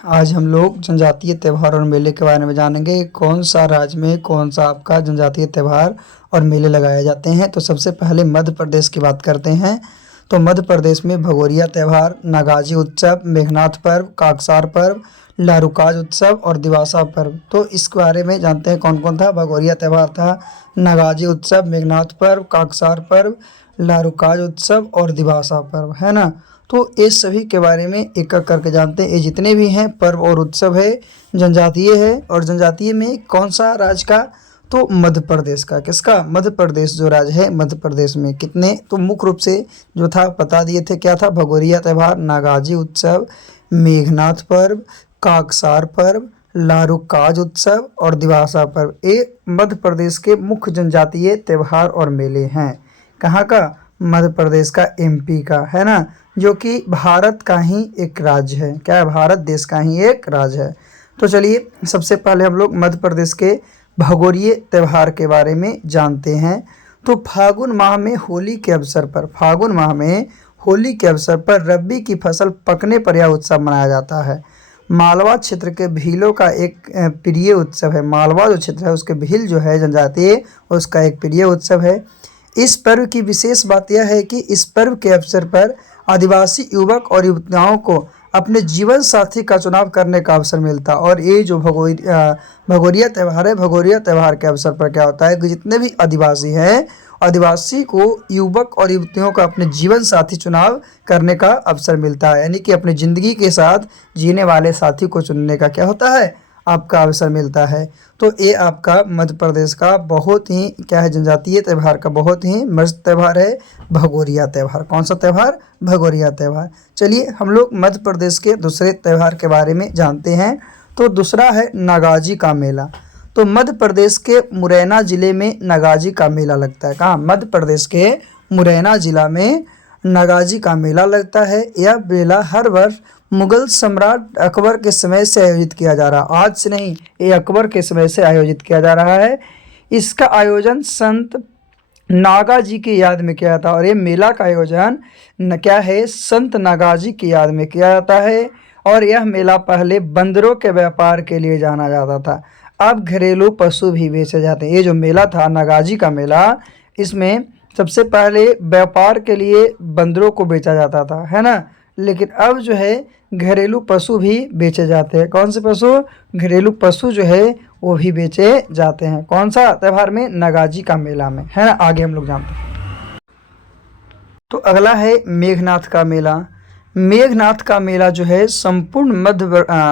आज हम लोग जनजातीय त्यौहार और मेले के बारे में जानेंगे। कौन सा राज्य में कौन सा आपका जनजातीय त्यौहार और मेले लगाए जाते हैं। तो सबसे पहले मध्य प्रदेश की बात करते हैं। तो मध्य प्रदेश में भगोरिया त्यौहार, नागाजी उत्सव, मेघनाथ पर्व, काकसार पर्व, लारूकाज उत्सव और दिवासा पर्व। तो इसके बारे में जानते हैं कौन कौन था। भगोरिया त्यौहार था, नागाजी उत्सव, मेघनाथ पर्व, काकसार पर्व, लारूकाज उत्सव और दिवासा पर्व, है ना। तो ये सभी के बारे में एक एक करके जानते हैं। ये जितने भी हैं पर्व और उत्सव है जनजातीय है। और जनजातीय में कौन सा राज्य का, तो मध्य प्रदेश का। किसका? मध्य प्रदेश जो राज्य है, मध्य प्रदेश में कितने, तो मुख्य रूप से जो था बता दिए थे। क्या था? भगोरिया त्यौहार, नागाजी उत्सव, मेघनाथ पर्व, काकसार पर्व, लारूकाज उत्सव और दिवासा पर्व। ये मध्य प्रदेश के मुख्य जनजातीय त्यौहार और मेले हैं। कहाँ का? मध्य प्रदेश का, एमपी का, है ना, जो कि भारत का ही एक राज्य है। क्या है? भारत देश का ही एक राज्य है। तो चलिए सबसे पहले हम लोग मध्य प्रदेश के भगोरिये त्यौहार के बारे में जानते हैं। तो फागुन माह में होली के अवसर पर, फागुन माह में होली के अवसर पर रबी की फसल पकने पर यह उत्सव मनाया जाता है। मालवा क्षेत्र के भीलों का एक प्रिय उत्सव है। मालवा जो क्षेत्र है उसके भील जो है जनजातीय, उसका एक प्रिय उत्सव है। इस पर्व की विशेष बात यह है कि इस पर्व के अवसर पर आदिवासी युवक और युवतियों को अपने जीवन साथी का चुनाव करने का अवसर मिलता है। और ये जो भगोरिया त्यौहार है, भगोरिया त्यौहार के अवसर पर क्या होता है कि जितने भी आदिवासी हैं, आदिवासी को युवक और युवतियों का अपने जीवन साथी चुनाव करने का अवसर मिलता है। यानी कि अपनी ज़िंदगी के साथ जीने वाले साथी को चुनने का क्या होता है, आपका अवसर मिलता है। तो ये आपका मध्य प्रदेश का बहुत ही क्या है, जनजातीय त्यौहार का बहुत ही मस्त त्यौहार है, भगोरिया त्यौहार। कौन सा त्यौहार? भगोरिया त्यौहार। चलिए हम लोग मध्य प्रदेश के दूसरे त्यौहार के बारे में जानते हैं। तो दूसरा है नागाजी का मेला। तो मध्य प्रदेश के मुरैना जिले में नागाजी का मेला लगता है। कहाँ? मध्य प्रदेश के मुरैना जिला में नागाजी का मेला लगता है। यह मेला हर वर्ष मुगल सम्राट अकबर के समय से आयोजित किया जा रहा है। आज से नहीं, ये अकबर के समय से आयोजित किया जा रहा है। इसका आयोजन संत नागा जी की याद में किया जाता है। और ये मेला का आयोजन क्या है, संत नागा जी की याद में किया जाता है। और यह मेला पहले बंदरों के व्यापार के लिए जाना जाता था, अब घरेलू पशु भी बेचे जाते हैं। ये जो मेला था नागाजी का मेला, इसमें सबसे पहले व्यापार के लिए बंदरों को बेचा जाता था, है ना, लेकिन अब जो है घरेलू पशु भी बेचे जाते हैं। कौन से पशु? घरेलू पशु जो है वो भी बेचे जाते हैं। कौन सा त्यौहार में? नागाजी का मेला में, है ना। आगे हम लोग जानते हैं। तो अगला है मेघनाथ का मेला। मेघनाथ का मेला जो है संपूर्ण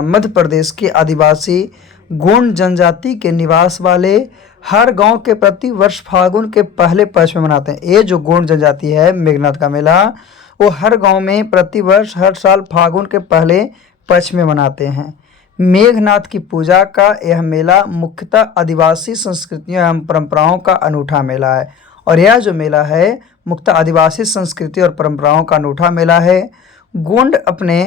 मध्य प्रदेश के आदिवासी गोंड जनजाति के निवास वाले हर गांव के प्रति वर्ष फागुन के पहले पक्ष में मनाते हैं। ये जो गोंड जनजाति है, मेघनाथ का मेला वो हर गांव में प्रतिवर्ष हर साल फागुन के पहले पक्ष में मनाते हैं। मेघनाथ की पूजा का यह मेला मुख्यतः आदिवासी संस्कृतियों एवं परंपराओं का अनूठा मेला है। और यह जो मेला है मुख्यतः आदिवासी संस्कृति और परंपराओं का अनूठा मेला है। गोंड अपने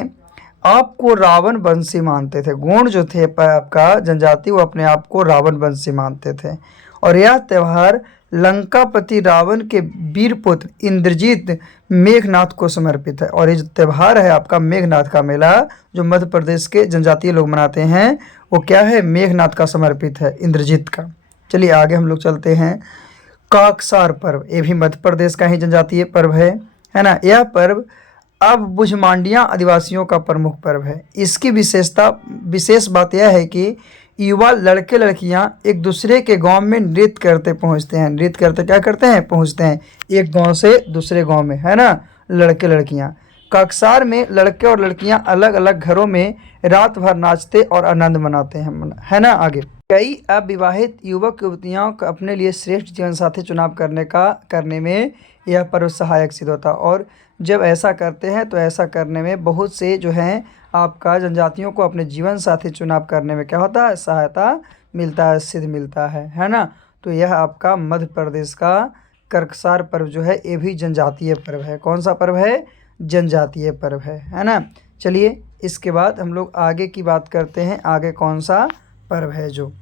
आप को रावण वंशी मानते थे। गोंड जो थे आपका जनजाति, वो अपने आप को रावण वंशी मानते थे। और यह त्यौहार लंकापति रावण के वीर पुत्र इंद्रजीत मेघनाथ को समर्पित है। और ये जो त्यौहार है आपका मेघनाथ का मेला, जो मध्य प्रदेश के जनजातीय लोग मनाते हैं, वो क्या है, मेघनाथ का समर्पित है, इंद्रजीत का। चलिए आगे हम लोग चलते हैं। काकसार पर्व, ये भी मध्य प्रदेश का ही जनजातीय पर्व है ना। यह पर्व अब बुझमांडिया आदिवासियों का प्रमुख पर्व है। इसकी विशेष बात यह है कि युवा लड़के लड़कियां एक दूसरे के गांव में नृत्य करते पहुंचते हैं। नृत्य करते क्या करते हैं? पहुंचते हैं एक गांव से दूसरे गांव में, है ना, लड़के लड़कियां। काकसार में लड़के और लड़कियां अलग अलग घरों में रात भर नाचते और आनंद मनाते हैं, है ना। आगे कई अविवाहित युवक युवतियों को अपने लिए श्रेष्ठ जीवन साथी चुनाव करने में यह पर्व सहायक सिद्ध होता है। और जब ऐसा करते हैं तो ऐसा करने में बहुत से जो हैं आपका जनजातियों को अपने जीवन साथी चुनाव करने में क्या होता है, सहायता मिलता है, सिद्ध मिलता है ना। तो यह आपका मध्य प्रदेश का काकसार पर्व जो है ये भी जनजातीय पर्व है। कौन सा पर्व है? जनजातीय पर्व है ना। चलिए इसके बाद हम लोग आगे की बात करते हैं। आगे कौन सा पर्व है जो,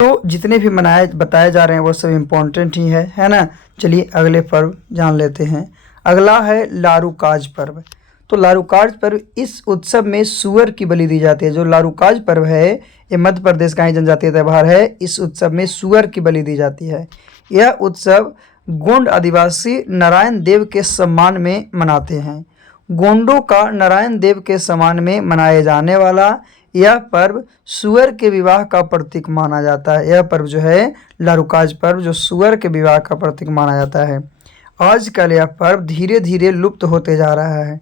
तो जितने भी बताए जा रहे हैं वो सब इम्पोर्टेंट ही है ना। चलिए अगले पर्व जान लेते हैं। अगला है लारूकाज पर्व। तो लारूकाज पर्व, इस उत्सव में सूअर की बलि दी जाती है। जो लारूकाज पर्व है ये मध्य प्रदेश का ही जनजातीय त्यौहार है। इस उत्सव में सूअर की बलि दी जाती है। यह उत्सव गोंड आदिवासी नारायण देव के सम्मान में मनाते हैं। गोंडों का नारायण देव के सम्मान में मनाए जाने वाला यह पर्व सूअर के विवाह का प्रतीक माना जाता है। यह पर्व जो है लारूकाज पर्व जो सूअर के विवाह का प्रतीक माना जाता है। आजकल यह पर्व धीरे धीरे लुप्त होते जा रहा है।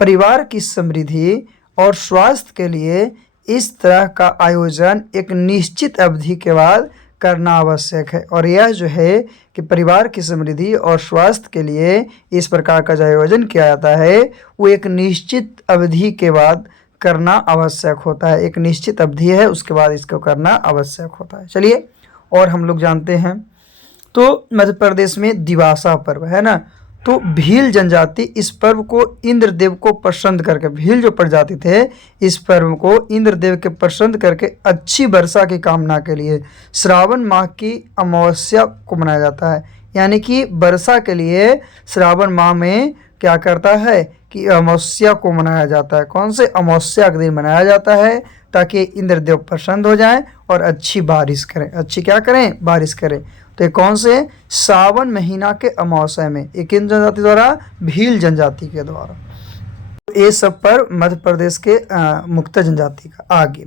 परिवार की समृद्धि और स्वास्थ्य के लिए इस तरह का आयोजन एक निश्चित अवधि के बाद करना आवश्यक है। और यह जो है कि परिवार की समृद्धि और स्वास्थ्य के लिए इस प्रकार का जो आयोजन किया जाता है वो एक निश्चित अवधि के बाद करना आवश्यक होता है। एक निश्चित अवधि है उसके बाद इसको करना आवश्यक होता है। चलिए और हम लोग जानते हैं तो मध्य प्रदेश में दिवासा पर्व है ना, तो भील जनजाति इस पर्व को इंद्रदेव को पसंद करके, भील जो प्रजाति थे इस पर्व को इंद्रदेव के पसंद करके अच्छी वर्षा की कामना के लिए श्रावण माह की अमावस्या को मनाया जाता है। यानी कि वर्षा के लिए श्रावण माह में क्या करता है कि अमावस्या को मनाया जाता है। कौन से अमावस्या के दिन मनाया जाता है ताकि इंद्रदेव प्रसन्न हो जाएं और अच्छी बारिश करें। अच्छी क्या करें? बारिश करें। तो ये कौन से? सावन महीना के अमावस्या में। ये किन जनजाति द्वारा? भील जनजाति के द्वारा। तो ये सब पर मध्य प्रदेश के मुक्ता जनजाति का। आगे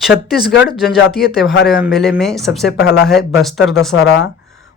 छत्तीसगढ़ जनजातीय त्यौहार एवं मेले में सबसे पहला है बस्तर दशहरा,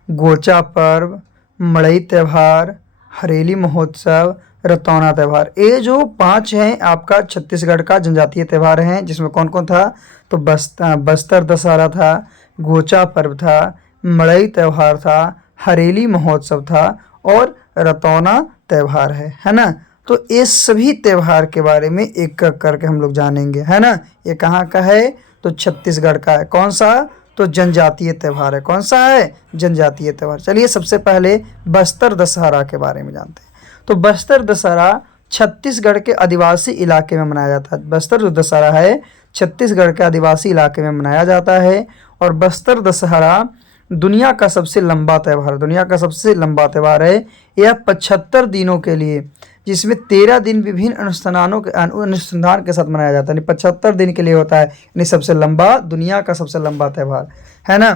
गोचा पर्व, मड़ई त्यौहार, हरेली महोत्सव, रतौना त्यौहार। ये जो 5 हैं आपका छत्तीसगढ़ का जनजातीय त्यौहार हैं, जिसमें कौन कौन था? तो बस्तर दशहरा था, गोचा पर्व था, मड़ई त्यौहार था, हरेली महोत्सव था और रतौना त्यौहार है ना। तो ये सभी त्यौहार के बारे में एक एक करके हम लोग जानेंगे, है ना। ये कहाँ का है? तो छत्तीसगढ़ का है। कौन सा? तो जनजातीय त्यौहार है। कौन सा है? जनजातीय त्यौहार। चलिए सबसे पहले बस्तर दशहरा के बारे में जानते हैं। तो बस्तर दशहरा छत्तीसगढ़ के आदिवासी इलाके में मनाया जाता है। बस्तर जो दशहरा है छत्तीसगढ़ के आदिवासी इलाके में मनाया जाता है। और बस्तर दशहरा दुनिया का सबसे लंबा त्यौहार, दुनिया का सबसे लंबा त्यौहार है। यह 75 दिनों के लिए, जिसमें 13 दिन विभिन्न अनुसंधान के साथ मनाया जाता है। यानी 75 दिन के लिए होता है। यानी सबसे लंबा, दुनिया का सबसे लंबा त्यौहार है ना।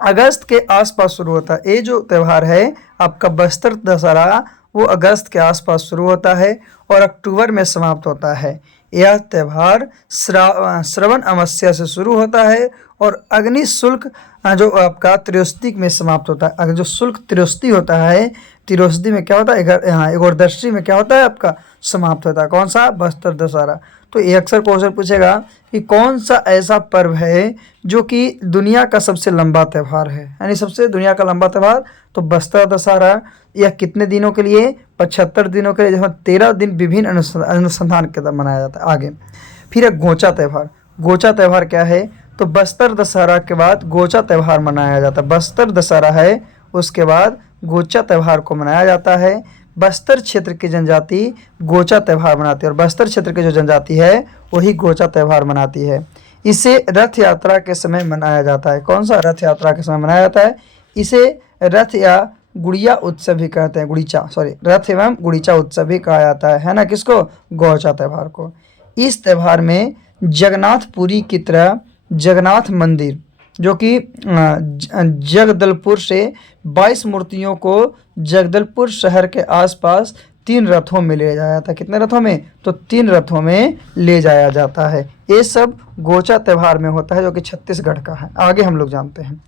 अगस्त के आसपास शुरू होता है। ये जो त्यौहार है आपका बस्तर दशहरा वो अगस्त के आसपास शुरू होता है और अक्टूबर में समाप्त होता है। यह त्यौहार श्रवण अमावस्या से शुरू होता है और अग्नि शुल्क जो आपका त्रयोदशी में समाप्त होता है। अगर जो शुल्क त्रयोदशी होता है, त्रयोदशी में क्या होता है? एकादशी में क्या होता है आपका? समाप्त होता है। कौन सा? बस्तर दशहरा। तो ये अक्सर क्वेश्चन पूछेगा कि कौन सा ऐसा पर्व है जो कि दुनिया का सबसे लंबा त्यौहार है, यानी सबसे दुनिया का लंबा त्यौहार। तो बस्तर दशहरा यह कितने दिनों के लिए? 75 दिनों के लिए, जिसमें 13 दिन विभिन्न अनुसंधान के द्वारा मनाया जाता है। आगे फिर है गोचा त्यौहार। गोचा त्यौहार क्या है? तो बस्तर दशहरा के बाद गोचा त्यौहार मनाया जाता है। बस्तर दशहरा है उसके बाद गोचा त्यौहार को मनाया जाता है। बस्तर क्षेत्र की जनजाति गोचा त्यौहार मनाती है और बस्तर क्षेत्र की जो जनजाति है वही गोचा त्यौहार मनाती है। इसे रथ यात्रा के समय मनाया जाता है। कौन सा? रथ यात्रा के समय मनाया जाता है। इसे रथ या गुड़िया उत्सव भी कहते हैं। रथ एवं गुड़ीचा उत्सव भी कहा जाता है ना। किसको? गोचा त्यौहार को। इस त्यौहार में जगन्नाथपुरी की तरह जगन्नाथ मंदिर जो कि जगदलपुर से 22 मूर्तियों को जगदलपुर शहर के आसपास 3 रथों में ले जाया जाता है। कितने रथों में? तो 3 रथों में ले जाया जाता है। ये सब गोचा त्यौहार में होता है जो कि छत्तीसगढ़ का है। आगे हम लोग जानते हैं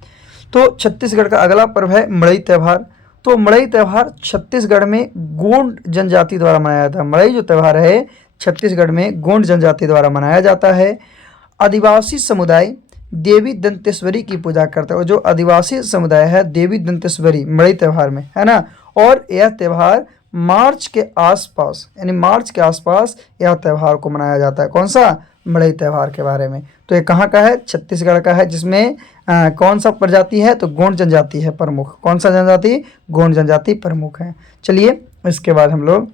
तो छत्तीसगढ़ का अगला पर्व है मड़ई त्यौहार। तो मड़ई त्यौहार छत्तीसगढ़ में गोंड जनजाति द्वारा मनाया जाता है। मड़ई जो त्यौहार है छत्तीसगढ़ में गोंड जनजाति द्वारा मनाया जाता है। आदिवासी समुदाय देवी दंतेश्वरी की पूजा करते हैं और जो आदिवासी समुदाय है देवी दंतेश्वरी मड़ई त्यौहार में, है ना। और यह त्यौहार मार्च के आसपास, यानी मार्च के आसपास यह त्यौहार को मनाया जाता है। कौन सा? मड़ई त्यौहार के बारे में। तो ये कहाँ का है? छत्तीसगढ़ का है, जिसमें कौन सा प्रजाति है? तो गोंड जनजाति है प्रमुख। कौन सा जनजाति? गोंड जनजाति प्रमुख है। चलिए इसके बाद हम लोग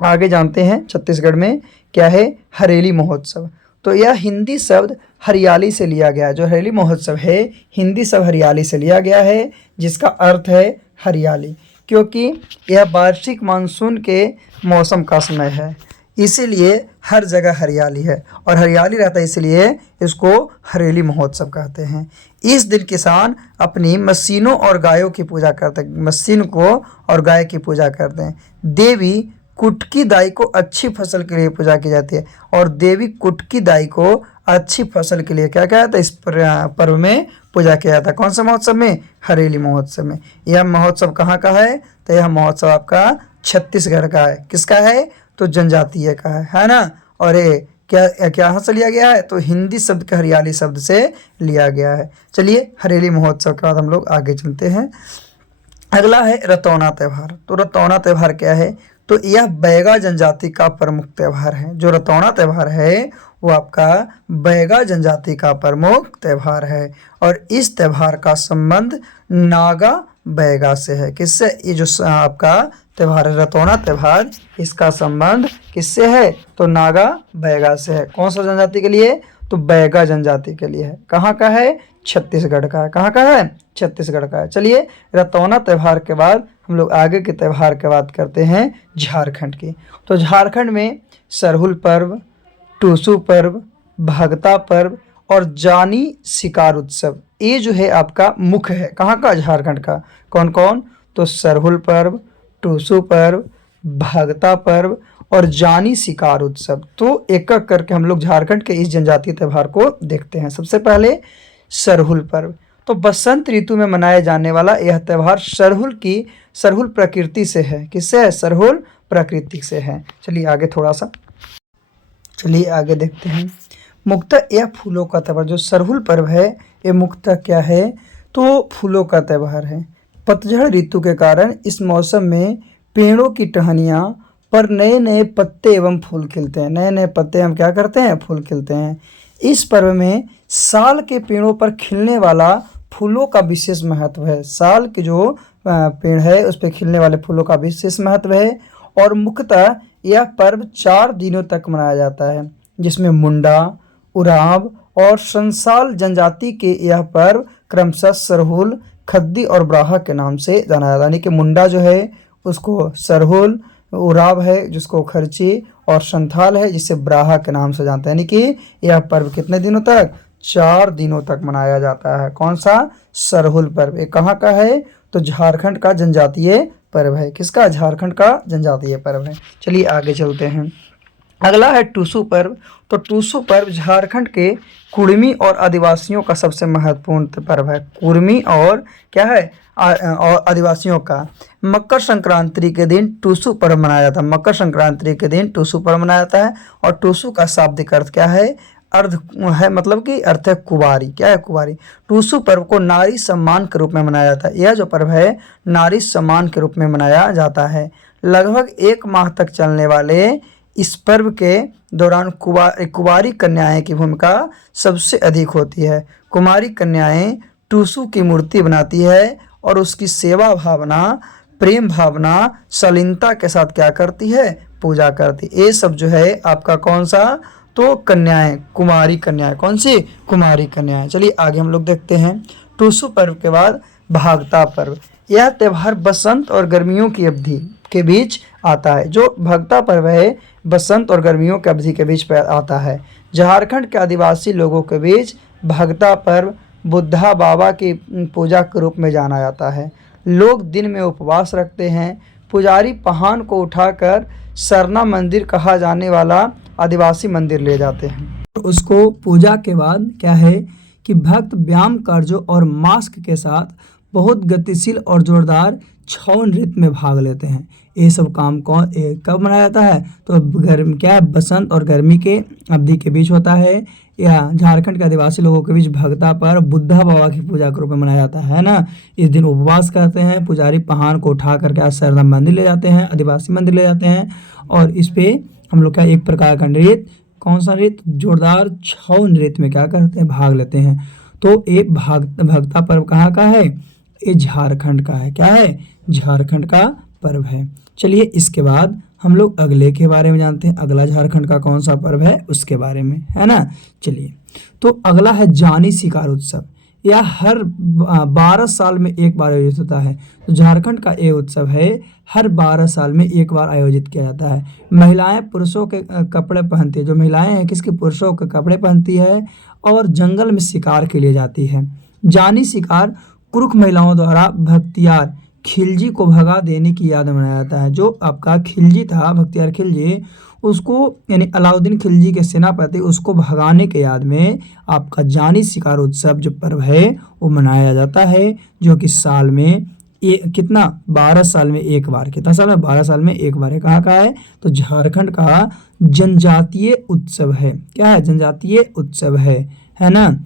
आगे जानते हैं छत्तीसगढ़ में क्या है? हरेली महोत्सव। तो यह हिंदी शब्द हरियाली से लिया गया है। जो हरेली महोत्सव है हिंदी शब्द हरियाली से लिया गया है, जिसका अर्थ है हरियाली। क्योंकि यह वार्षिक मानसून के मौसम का समय है, इसीलिए हर जगह हरियाली है और हरियाली रहता है, इसलिए इसको हरेली महोत्सव कहते हैं। इस दिन किसान अपनी मशीनों और गायों की पूजा करते हैं, मशीन को और गाय की पूजा करते हैं। देवी कुटकी दाई को अच्छी फसल के लिए पूजा की जाती है और देवी कुटकी दाई को अच्छी फसल के लिए क्या क्या जाता है, इस पर्व में पूजा किया जाता है। कौन सा महोत्सव में? हरेली महोत्सव में। यह महोत्सव कहाँ का है? तो यह महोत्सव आपका छत्तीसगढ़ का है। किसका है? तो जनजातीय का है ना। और ये क्या कहाँ से लिया गया है? तो हिंदी शब्द के हरियाली शब्द से लिया गया है। चलिए हरेली महोत्सव के बाद हम लोग आगे चलते हैं। अगला है रतौना त्यौहार। तो रतौना त्यौहार क्या है? तो यह बैगा जनजाति का प्रमुख त्यौहार है। जो रतौना त्यौहार है वो आपका बैगा जनजाति का प्रमुख त्यौहार है और इस त्यौहार का संबंध नागा बैगा से है। किससे? ये जो आपका त्यौहार है रतौना त्यौहार, इसका संबंध किससे है? तो नागा बैगा से है। कौन सा जनजाति के लिए? तो बैगा जनजाति के लिए है। कहाँ का है? छत्तीसगढ़ का है। कहाँ का है? छत्तीसगढ़ का है। चलिए रतौना त्यौहार के बाद हम लोग आगे के त्यौहार की बात करते हैं झारखंड की। तो झारखंड में सरहुल पर्व, टूसू पर्व, भगता पर्व और जानी शिकार उत्सव, ये जो है आपका मुख्य है। कहाँ का? झारखंड का। कौन कौन? तो सरहुल पर्व, टूसू पर्व, भगता पर्व और जानी शिकार उत्सव। तो एक एक करके हम लोग झारखंड के इस जनजातीय त्यौहार को देखते हैं। सबसे पहले सरहुल पर्व। तो बसंत ऋतु में मनाया जाने वाला यह त्यौहार सरहुल प्रकृति से है। किससे है? सरहुल प्रकृति से है। चलिए आगे थोड़ा सा चलिए आगे देखते हैं। मुख्यतः यह फूलों का त्यौहार, जो सरहुल पर्व है ये मुख्यतः क्या है? तो फूलों का त्यौहार है। पतझड़ ऋतु के कारण इस मौसम में पेड़ों की टहनियाँ पर नए नए पत्ते एवं फूल खिलते हैं। नए नए पत्ते हम क्या करते हैं? फूल खिलते हैं। इस पर्व में साल के पेड़ों पर खिलने वाला फूलों का विशेष महत्व है। साल के जो पेड़ है उस पर खिलने वाले फूलों का विशेष महत्व है और मुख्यतः यह पर्व 4 दिनों तक मनाया जाता है, जिसमें मुंडा, उरांव और संसाल जनजाति के यह पर्व क्रमशः सरहुल, खद्दी और ब्राहा के नाम से जाना जाता है। यानी कि मुंडा जो है उसको सरहुल, उराव है जिसको खर्ची और संथाल है जिसे ब्राहा के नाम से जानते हैं। यानी कि यह पर्व कितने दिनों तक? 4 दिनों तक मनाया जाता है। कौन सा? सरहुल पर्व। ये कहाँ का है? तो झारखंड का जनजातीय पर्व है। किसका? झारखंड का जनजातीय पर्व है। चलिए आगे चलते हैं। अगला है टूसू पर्व। तो टूसू पर्व झारखंड के कुड़मी और आदिवासियों का सबसे महत्वपूर्ण पर्व है। कुड़मी और क्या है? और आदिवासियों का। मकर संक्रांति के दिन टूसू पर्व मनाया जाता है। मकर संक्रांति के दिन टूसू पर्व मनाया जाता है और टूसू का शाब्दिक अर्थ क्या है? अर्ध है, मतलब कि अर्थ है कुवारी। क्या है? कुवारी। टूसू पर्व को नारी सम्मान के रूप में मनाया जाता है। यह जो पर्व है नारी सम्मान के रूप में मनाया जाता है। लगभग 1 माह तक चलने वाले इस पर्व के दौरान कुवारी कन्याएं की भूमिका सबसे अधिक होती है। कुमारी कन्याएं टूसू की मूर्ति बनाती है और उसकी सेवा भावना, प्रेम भावना, शालीनता के साथ क्या करती है? पूजा करती। ये सब जो है आपका कौन सा? तो कन्याएं, कुमारी कन्याएं। कौन सी? कुमारी कन्याएं। चलिए आगे हम लोग देखते हैं। टूसू पर्व के बाद भागता पर्व। यह त्यौहार बसंत और गर्मियों की अवधि के बीच आता है। जो भगता पर्व है बसंत और गर्मियों की अवधि के बीच आता है। झारखंड के आदिवासी लोगों के बीच भगता पर्व बुद्धा बाबा की पूजा के रूप में जाना जाता है। लोग दिन में उपवास रखते हैं। पुजारी पहान को उठाकर सरना मंदिर कहा जाने वाला आदिवासी मंदिर ले जाते हैं। उसको पूजा के बाद क्या है कि भक्त व्यायाम कार्यों और मास्क के साथ बहुत गतिशील और जोरदार छऊ नृत्य में भाग लेते हैं। ये सब काम कब मनाया जाता है? तो गर्म क्या है? बसंत और गर्मी के अवधि के बीच होता है। या झारखंड के आदिवासी लोगों के बीच भगता पर्व बुद्धा बाबा की पूजा के रूप में मनाया जाता है ना। इस दिन उपवास करते हैं। पुजारी पहान को उठा करके सरना मंदिर ले जाते हैं, आदिवासी मंदिर ले जाते हैं और इस पे हम लोग क्या एक प्रकार का नृत्य, कौन सा नृत्य? जोरदार छऊ नृत्य में क्या करते हैं? भाग लेते हैं। तो ये भगता पर्व कहाँ का है? ये झारखंड का है। क्या है? झारखंड का पर्व है। चलिए इसके बाद हम लोग अगले के बारे में जानते हैं। अगला झारखंड का कौन सा पर्व है उसके बारे में, है ना। चलिए तो अगला है जानी शिकार उत्सव। या हर 12 साल में एक बार आयोजित होता है। तो झारखंड का ये उत्सव है हर 12 साल में एक बार आयोजित किया जाता है। महिलाएं पुरुषों के कपड़े पहनती है, जो महिलाएं हैं किसके, पुरुषों के कपड़े पहनती है और जंगल में शिकार के लिए जाती है। जानी शिकार कुरुख महिलाओं द्वारा भक्तियार खिलजी को भगा देने की याद में मनाया जाता है। जो आपका खिलजी था, भक्तियार खिलजी, उसको यानी अलाउद्दीन खिलजी के सेनापति, उसको भगाने के याद में आपका जानी शिकार उत्सव जो पर्व है वो मनाया जाता है, जो कि साल में कितना, 12 साल में एक बार, कितना साल में, 12 साल में एक बार है। कहाँ का है, तो झारखंड का जनजातीय उत्सव है। क्या है, जनजातीय उत्सव है ना।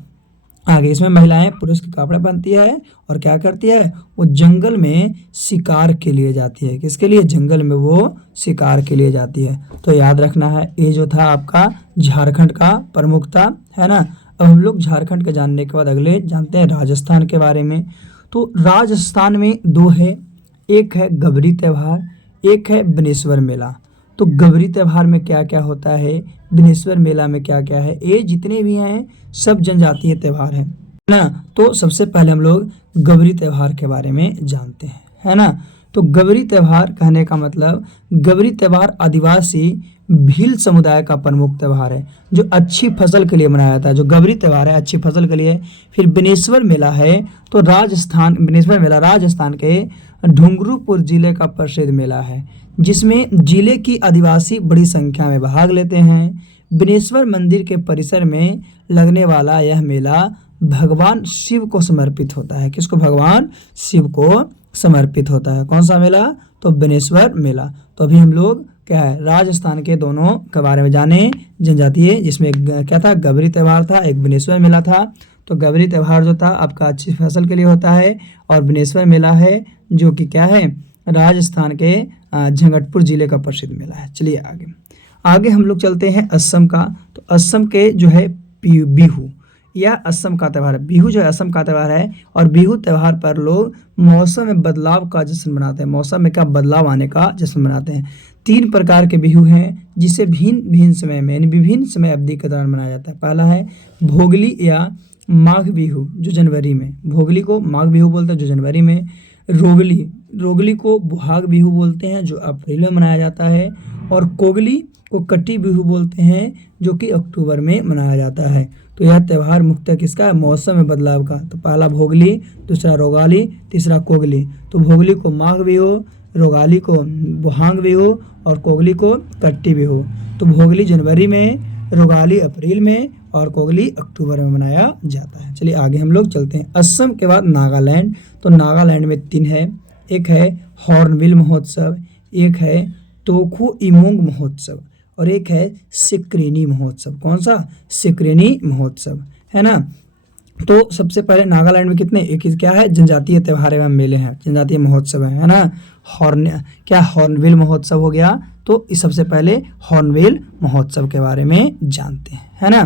आगे इसमें महिलाएं पुरुष के कपड़े पहनती है और क्या करती है, वो जंगल में शिकार के लिए जाती है। किसके लिए, जंगल में वो शिकार के लिए जाती है। तो याद रखना है, ये जो था आपका झारखंड का प्रमुखता है ना। अब हम लोग झारखंड के जानने के बाद अगले जानते हैं राजस्थान के बारे में। तो राजस्थान में दो है, एक है गबरी त्यौहार, एक है बनेश्वर मेला। तो गबरी त्यौहार में क्या क्या होता है, बनेश्वर मेला में क्या क्या है, ये जितने भी हैं सब जनजातीय त्यौहार हैं ना। तो सबसे पहले हम लोग गबरी त्यौहार के बारे में जानते हैं, है ना। तो गबरी त्यौहार कहने का मतलब, गबरी त्यौहार आदिवासी भील समुदाय का प्रमुख त्यौहार है जो अच्छी फसल के लिए मनाया जाता है। जो गबरी त्यौहार है अच्छी फसल के लिए। फिर बनेश्वर मेला है, तो राजस्थान, बनेश्वर मेला राजस्थान के ढुंगरूपुर जिले का प्रसिद्ध मेला है, जिसमें जिले की आदिवासी बड़ी संख्या में भाग लेते हैं। बनेश्वर मंदिर के परिसर में लगने वाला यह मेला भगवान शिव को समर्पित होता है। किसको, भगवान शिव को समर्पित होता है। कौन सा मेला, तो बनेश्वर मेला। तो अभी हम लोग क्या है, राजस्थान के दोनों के बारे में जाने, जनजातीय, जिसमें क्या था, गबरी त्यौहार था, एक बनेश्वर मेला था। तो गबरी त्यौहार जो था आपका अच्छी फसल के लिए होता है, और बनेश्वर मेला है जो कि क्या है, राजस्थान के झंगटपुर जिले का प्रसिद्ध मेला है। चलिए आगे आगे हम लोग चलते हैं असम का। तो असम के जो है बिहू, यह असम का त्यौहार है। बिहू जो है असम का त्यौहार है, और बिहू त्यौहार पर लोग मौसम में बदलाव का जश्न मनाते हैं। मौसम में क्या बदलाव आने का जश्न मनाते हैं। 3 प्रकार के बिहू हैं, जिसे भिन्न भिन्न समय में यानी विभिन्न समय अवधि के दौरान मनाया जाता है। पहला है भोगली या माघ बिहू, जो जनवरी में, भोगली को माघ बिहू बोलते हैं जो जनवरी में। रोगली, रोगली को बुहाग बिहू बोलते हैं जो अप्रैल में मनाया जाता है। और कोगली को कटी बिहू बोलते हैं जो कि अक्टूबर में मनाया जाता है। तो यह त्यौहार मुख्यतः किसका है, मौसम में बदलाव का। तो पहला भोगली, दूसरा रोगाली, तीसरा कोगली। तो भोगली को माघ बिहू, रोगाली को बुहांग बिहू और कोगली को कट्टी बिहू। तो भोगली जनवरी में, रोगाली अप्रैल में और कोगली अक्टूबर में मनाया जाता है। चलिए आगे हम लोग चलते हैं। असम के बाद नागालैंड। तो नागालैंड में 3 है, एक है हॉर्नबिल महोत्सव, एक है तोखु इमोंग महोत्सव और एक है सिक्रेनी महोत्सव। कौन सा, सिक्रेनी महोत्सव, है ना। तो सबसे पहले नागालैंड में कितने, एक क्या है, जनजातीय त्यौहार एवं मेले हैं, जनजातीय महोत्सव है ना। हॉर्नबिल महोत्सव हो गया। तो इस सबसे पहले हॉर्नबिल महोत्सव के बारे में जानते हैं, है ना।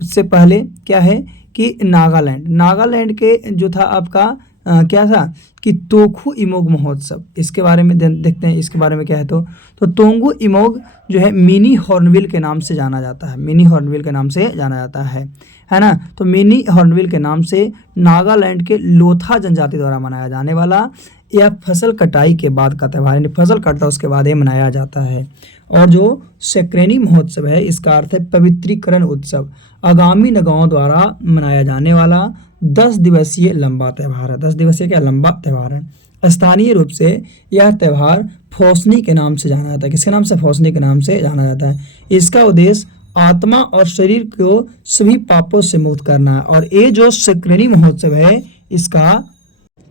उससे पहले क्या है कि नागालैंड के जो था आपका क्या था कि तोखु इमोग महोत्सव, इसके बारे में देखते हैं। इसके बारे में क्या है, तो तोंगु इमोग जो है मिनी हॉर्नबिल के नाम से जाना जाता है, मिनी हॉर्नबिल के नाम से जाना जाता है ना। तो मिनी हॉर्नबिल के नाम से नागालैंड के लोथा जनजाति द्वारा मनाया जाने वाला यह फसल कटाई के बाद का त्यौहार, यानी फसल कटता उसके बाद ये मनाया जाता है। और जो सेक्रेनी महोत्सव है, इसका अर्थ है पवित्रीकरण उत्सव, आगामी नगाओं द्वारा मनाया जाने वाला 10 दिवसीय लंबा त्यौहार है। 10 दिवसीय क्या लंबा त्यौहार है। स्थानीय रूप से यह त्यौहार फौसनी के नाम से जाना जाता है। किसके नाम से, फौसनी के नाम से जाना जाता है। इसका उद्देश्य आत्मा और शरीर को सभी पापों से मुक्त करना है। और ये जो सेक्रेनी महोत्सव है, इसका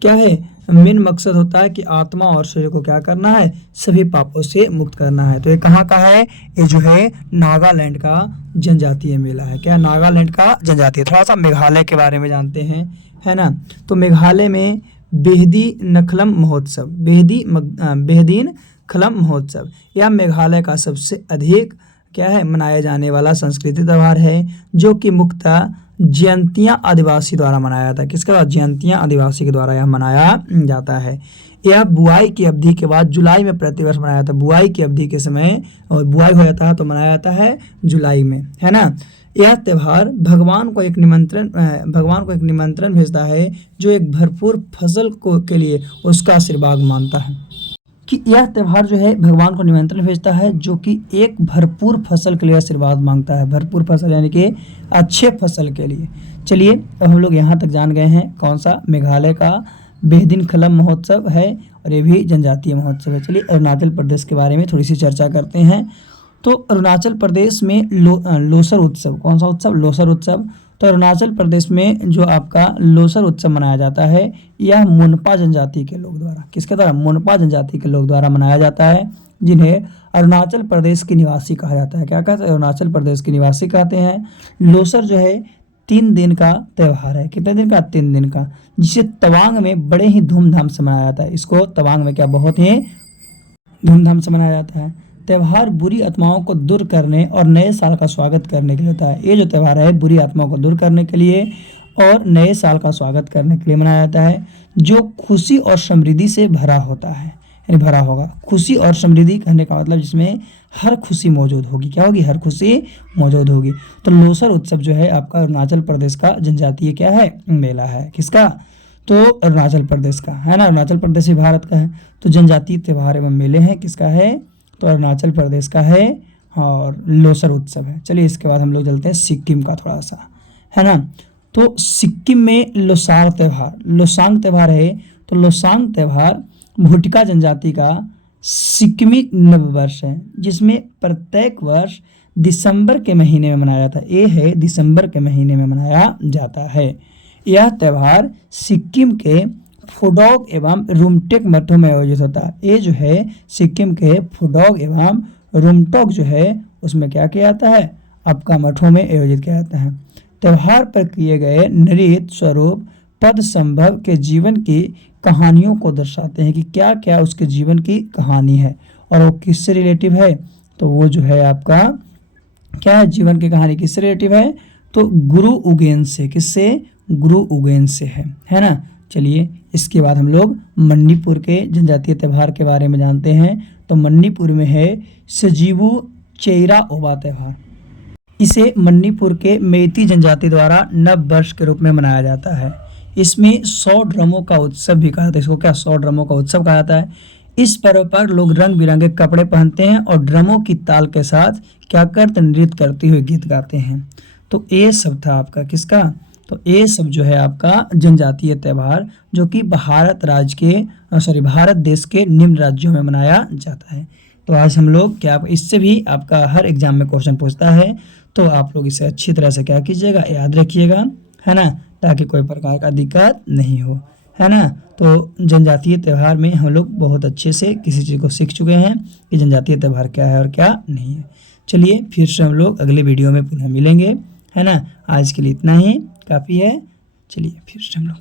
क्या है, मेन मकसद होता है कि आत्मा और शरीर को क्या करना है, सभी पापों से मुक्त करना है। तो ये कहाँ का है, ये जो है नागालैंड का जनजातीय मेला है। क्या, नागालैंड का जनजातीय। थोड़ा सा मेघालय के बारे में जानते हैं, है ना। तो मेघालय में बेहदीन खलम महोत्सव, बेहदीन खलम महोत्सव यह मेघालय का सबसे अधिक क्या है, मनाया जाने वाला सांस्कृतिक त्यौहार है, जो कि मुख्यतः जयंतियाँ आदिवासी द्वारा मनाया जाता है। किसके बाद, जयंतियाँ आदिवासी के द्वारा यह मनाया जाता है। यह बुआई की अवधि के बाद जुलाई में प्रतिवर्ष मनाया जाता है। बुआई की अवधि के समय और बुआई हो जाता है तो मनाया जाता है जुलाई में, है ना। यह त्यौहार भगवान को एक निमंत्रण भेजता है जो एक भरपूर फसल को के लिए उसका आशीर्वाद मानता है। कि यह त्यौहार जो है भगवान को निमंत्रण भेजता है जो कि एक भरपूर फसल के लिए आशीर्वाद मांगता है। भरपूर फसल यानी कि अच्छे फसल के लिए। चलिए अब हम लोग यहाँ तक जान गए हैं कौन सा, मेघालय का बेहदिन खलम महोत्सव है और ये भी जनजातीय महोत्सव है। चलिए अरुणाचल प्रदेश के बारे में थोड़ी सी चर्चा करते हैं। तो अरुणाचल प्रदेश में लोसर उत्सव, कौन सा उत्सव, लोसर उत्सव। तो अरुणाचल प्रदेश में जो आपका लोसर उत्सव मनाया जाता है यह मोनपा जनजाति के लोग द्वारा, किसके द्वारा, मोनपा जनजाति के लोग द्वारा मनाया जाता है, जिन्हें अरुणाचल प्रदेश के निवासी कहा जाता है। क्या कहते हैं, अरुणाचल प्रदेश के निवासी कहते हैं। लोसर जो है 3 दिन का त्यौहार है। कितने दिन का, 3 दिन का, जिसे तवांग में बड़े ही धूमधाम से मनाया जाता है। इसको तवांग में क्या बहुत ही धूमधाम से मनाया जाता है। त्यौहार बुरी आत्माओं को दूर करने और नए साल का स्वागत करने के लिए होता है। ये जो त्यौहार है बुरी आत्माओं को दूर करने के लिए और नए साल का स्वागत करने के लिए मनाया जाता है, जो खुशी और समृद्धि से भरा होता है, यानी भरा होगा। खुशी और समृद्धि कहने का मतलब जिसमें हर खुशी मौजूद होगी। क्या होगी, हर खुशी मौजूद होगी। तो लोसर उत्सव जो है आपका अरुणाचल प्रदेश का जनजातीय क्या है, मेला है। किसका, तो अरुणाचल प्रदेश का है ना, अरुणाचल प्रदेश ही भारत का है। तो जनजातीय त्यौहार एवं मेले हैं किसका है, तो अरुणाचल प्रदेश का है और लोसर उत्सव है। चलिए इसके बाद हम लोग चलते हैं सिक्किम का थोड़ा सा, है ना। तो सिक्किम में लोसार त्यौहार, लोसांग त्यौहार है। तो लोसांग त्यौहार भुटिका जनजाति का सिक्किमी नववर्ष है, जिसमें प्रत्येक वर्ष दिसंबर के महीने में मनाया जाता है। ये है दिसंबर के महीने में मनाया जाता है। यह त्यौहार सिक्किम के फुडोग एवं रुमटेक मठों में आयोजित होता है। ये जो है सिक्किम के फुडोग एवं रुमटोक जो है उसमें क्या किया जाता है, आपका मठों में आयोजित किया जाता है। त्यौहार पर किए गए नृत्य स्वरूप पद संभव के जीवन की कहानियों को दर्शाते हैं कि क्या क्या उसके जीवन की कहानी है और वो किससे रिलेटिव है। तो वो जो है आपका क्या है, जीवन की कहानी किससे रिलेटिव है, तो गुरु उगेन से, किससे, गुरु उगेन से है ना। चलिए इसके बाद हम लोग मणिपुर के जनजातीय त्यौहार के बारे में जानते हैं। तो मणिपुर में है सजीवू चेरा ओबा त्यौहार। इसे मणिपुर के मेइती जनजाति द्वारा नव वर्ष के रूप में मनाया जाता है। इसमें 100 ड्रमों का उत्सव भी कहा जाता है। इसको क्या, 100 ड्रमों का उत्सव कहा जाता है। इस पर्व पर लोग रंग बिरंगे कपड़े पहनते हैं और ड्रमों की ताल के साथ क्या करते, नृत्य करते हुए गीत गाते हैं। तो ये सब था आपका किसका, तो ये सब जो है आपका जनजातीय त्यौहार जो कि भारत देश के निम्न राज्यों में मनाया जाता है। तो आज हम लोग क्या, इससे भी आपका हर एग्जाम में क्वेश्चन पूछता है, तो आप लोग इसे अच्छी तरह से क्या कीजिएगा, याद रखिएगा, है ना, ताकि कोई प्रकार का दिक्कत नहीं हो, है ना। तो जनजातीय त्यौहार में हम लोग बहुत अच्छे से किसी चीज़ को सीख चुके हैं कि जनजातीय त्यौहार क्या है और क्या नहीं है। चलिए फिर से हम लोग अगले वीडियो में पुनः मिलेंगे, है ना। आज के लिए इतना ही काफ़ी है। चलिए फिर से हम लोग